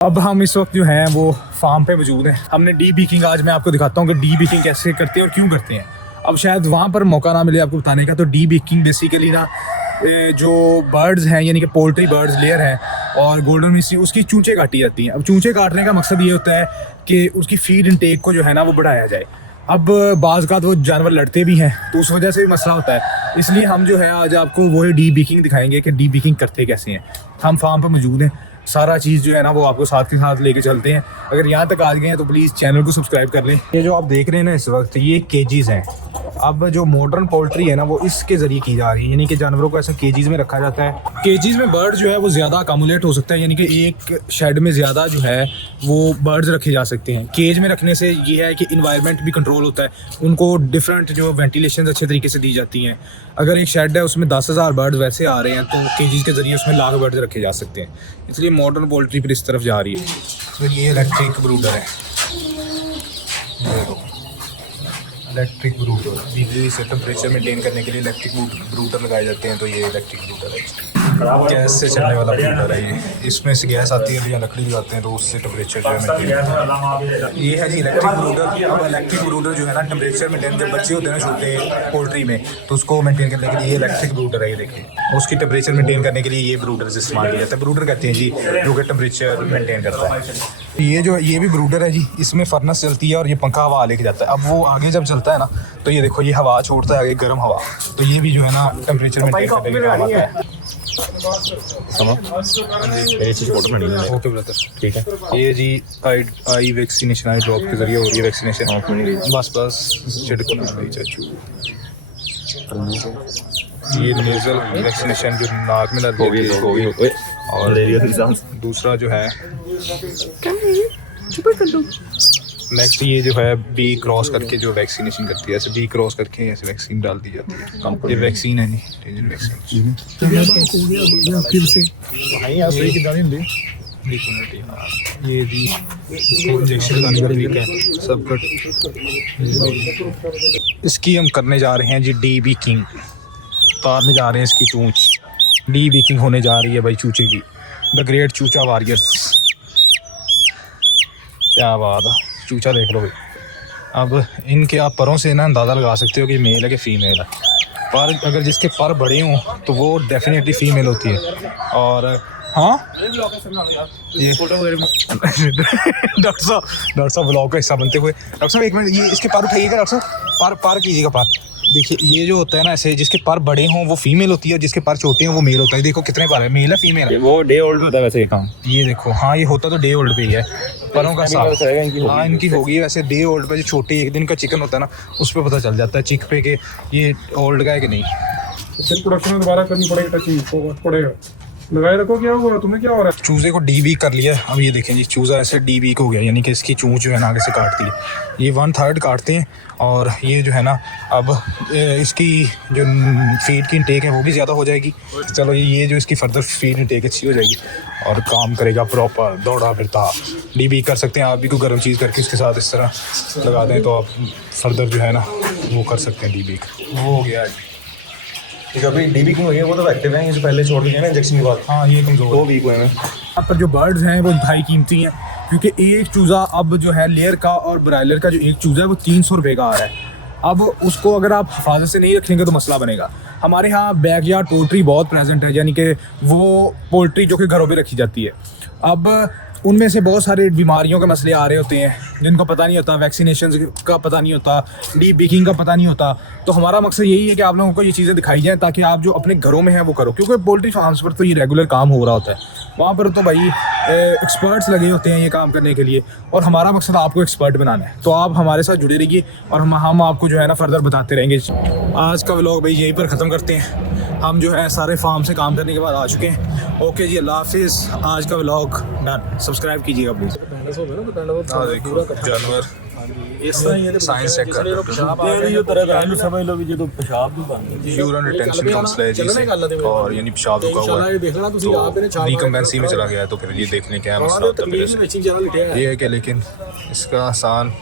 अब हम इस वक्त जो हैं वो फार्म पे मौजूद हैं। हमने डी बीकिंग, आज मैं आपको दिखाता हूँ कि डी बीकिंग कैसे करते हैं और क्यों करते हैं। अब शायद वहाँ पर मौका ना मिले आपको बताने का, तो डी बीकिंग बेसिकली ना जो बर्ड्स हैं यानी कि पोल्ट्री बर्ड्स लेयर हैं और गोल्डन मिस्ट्री, उसकी चूंचे काटी जाती हैं। अब चूंचे काटने का मकसद ये होता है कि उसकी फीड इनटेक को जो है ना वो बढ़ाया जाए। अब बाज़ का वो जानवर लड़ते भी हैं तो उस वजह से भी मसला होता है, इसलिए हम जो है आज आपको वही डी बीकिंग दिखाएंगे कि डी बीकिंग करते कैसे हैं। हम फार्म पर मौजूद हैं, सारा चीज़ जो है ना वो आपको साथ के साथ लेके चलते हैं। अगर यहाँ तक आ गए हैं तो प्लीज़ चैनल को सब्सक्राइब कर लें। ये जो आप देख रहे हैं ना इस वक्त, ये केजीज़ हैं। अब जो मॉडर्न पोल्ट्री है ना वो इसके ज़रिए की जा रही है, यानी कि जानवरों को ऐसे केजीज़ में रखा जाता है। केजीज़ में बर्ड जो है वो ज़्यादा अकामुलेट हो सकता है, यानी कि एक शेड में ज़्यादा जो है वो बर्ड्स रखे जा सकते हैं। केज में रखने से ये है कि इन्वायरमेंट भी कंट्रोल होता है, उनको डिफरेंट जो वेंटिलेशन अच्छे तरीके से दी जाती हैं। अगर एक शेड है उसमें 10,000 बर्ड्स वैसे आ रहे हैं तो केजीज़ के ज़रिए उसमें लाख बर्ड्स रखे जा सकते हैं, इसलिए मॉडर्न पोल्ट्री पर इस तरफ जा रही है। तो ये इलेक्ट्रिक ब्रूडर है, इलेक्ट्रिक ब्रूडर। बिजली से टेम्परेचर मेंटेन करने के लिए इलेक्ट्रिक ब्रूडर लगाए जाते हैं। तो ये इलेक्ट्रिक ब्रूडर है, गैस से चलने वाला ब्रूडर है। ये इसमें से गैस आती है, या लकड़ी लगाते हैं तो उससे टेम्परेचर जो है मेंटेन होता है। ये है जी इलेक्ट्रिक ब्रूडर। अब इलेक्ट्रिक ब्रूडर जो है ना टेम्परेचर मेंटेन, जब बच्चे होते हैं ना छोटे पोल्ट्री में तो उसको मेंटेन करने के लिए ये इलेक्ट्रिक ब्रूडर है। ये देखिए, उसकी टेम्परेचर मेंटेन करने के लिए ये ब्रूडर इस्तेमाल किया जाता है। ब्रूडर कहते हैं जी जो कि टेम्परेचर मेंटेन करता है। ये भी ब्रूडर है जी, इसमें फर्नेस चलती है और ये पंखा हवा लेके जाता है। अब वो आगे जब चलता है ना तो ये देखो, ये हवा छोड़ता है आगे, गर्म हवा, तो ये भी जो है ना टेम्परेचर मेंटेन करने के काम आता है। ओके ब्रदर, ठीक है। ये जी आई वैक्सीनेशन, आई ड्रॉप के जरिए हो रही है वैक्सीनेशन। बस छिड़को ना भाई चाचू। ये नेजल वैक्सीनेशन जो नाक में लगी है, और दूसरा जो है नेक्स्ट ये जो है बी क्रॉस करके जो वैक्सीनेशन करती है, ऐसे बी क्रॉस करके ऐसे वैक्सीन डाल दी जाती है। ये वैक्सीन है नहीं, टेंजन वैक्सीन। ये जी इसको इंजेक्शन लगाने का तरीका है सब कट। इसकी हम करने जा रहे हैं जी डी बीकिंग, उतारने जा रहे हैं इसकी चूंच। डी बीकिंग होने जा रही है भाई चूचे की। द ग्रेट चूचा वॉरियर्स, क्या बात है। चूचा देख लो भाई। अब इनके आप परों से ना अंदाज़ा लगा सकते हो कि मेल है कि फीमेल है। पर अगर जिसके पर बड़े हों तो वो डेफिनेटली फीमेल होती है। और हाँ, ये डॉक्टर साहब ब्लॉग का हिस्सा बनते हुए, डॉक्टर साहब एक मिनट, ये इसके पर उठाइएगा डॉक्टर साहब, पर कीजिएगा पर। देखिए ये जो होता है ना, ऐसे जिसके पर बड़े हों वो फीमेल होती है और जिसके पर छोटे हों वो मेल होता है। देखो कितने पर है, मेल है फीमेल है। वो डे ओल्ड होता है वैसे। हाँ ये देखो, हाँ ये होता तो डे ओल्ड पे ही है, परों का साफ। हाँ इनकी होगी वैसे डे ओल्ड पे। जो छोटे एक दिन का चिकन होता है ना उस पर पता चल जाता है चिक पे कि ये ओल्ड का है कि नहीं। प्रोडक्शन दोबारा करनी पड़ेगी, टचिंग पड़ेगा। लगाए रखो, क्या हुआ तुम्हें, क्या हो रहा है? चूज़े को डी बीक कर लिया। अब ये देखें जी, चूज़ा ऐसे डी बीक हो गया, यानी कि इसकी चूँच जो है ना आगे से काट दी। ये 1/3 काटते हैं और ये जो है ना अब इसकी जो फीड की इंटेक है वो भी ज़्यादा हो जाएगी। चलो ये जो इसकी फर्दर फीड इंटेक अच्छी हो जाएगी और काम करेगा प्रॉपर, दौड़ा फिरता। डी बीक कर सकते हैं आप भी, कोई गर्म चीज़ करके इसके साथ इस तरह लगा दें तो आप फर्दर जो है ना वो कर सकते हैं डी बीक। वो हो गया ठीक है। अभी डी बीकिंग हो गई, वो तो एक्टिव है, ये जो पहले छोड़ दिए ना इंजेक्शन के बाद। हाँ ये कमज़ोर 2 वीक हुए हैं। यहाँ पर जो बर्ड्स हैं वो इंतहाई कीमती हैं, क्योंकि एक चूज़ा अब जो है लेयर का और ब्रायलर का जो एक चूज़ा है वो 300 रुपये का आ रहा है। अब उसको अगर आप हिफाजत से नहीं रखेंगे तो मसला बनेगा। हमारे यहाँ बैकयार्ड पोल्ट्री बहुत प्रेजेंट है, यानी कि वो पोल्ट्री जो कि घरों पे रखी जाती है। अब उनमें से बहुत सारे बीमारियों के मसले आ रहे होते हैं जिनको पता नहीं होता, वैक्सीनेशन का पता नहीं होता, डी बीकिंग का पता नहीं होता। तो हमारा मकसद यही है कि आप लोगों को ये चीज़ें दिखाई जाएँ ताकि आप जो अपने घरों में हैं वो करो, क्योंकि पोल्ट्री फार्म्स पर तो ये रेगुलर काम हो रहा होता है। वहाँ पर तो भाई एक्सपर्ट्स लगे होते हैं ये काम करने के लिए, और हमारा मकसद आपको एक्सपर्ट बनाना है। तो आप हमारे साथ जुड़े रहिए और हम आपको जो है ना फर्दर बताते रहेंगे। आज का व्लॉग भाई यहीं पर ख़त्म करते हैं। हम जो है सारे फार्म से काम करने के बाद आ चुके हैं। ओके जी, अल्लाह हाफिज़। आज का व्लॉग डन। सब्सक्राइब कीजिएगा प्लीज़। जानवर साइंस चेक कर यूरिन रिटेंशन का मसला है जी, और यानी पेशाब रुका हुआ है तो रिकम्बेंसी में चला गया है। तो फिर ये देखने क्या मसला होता है ये है कि, लेकिन इसका आसान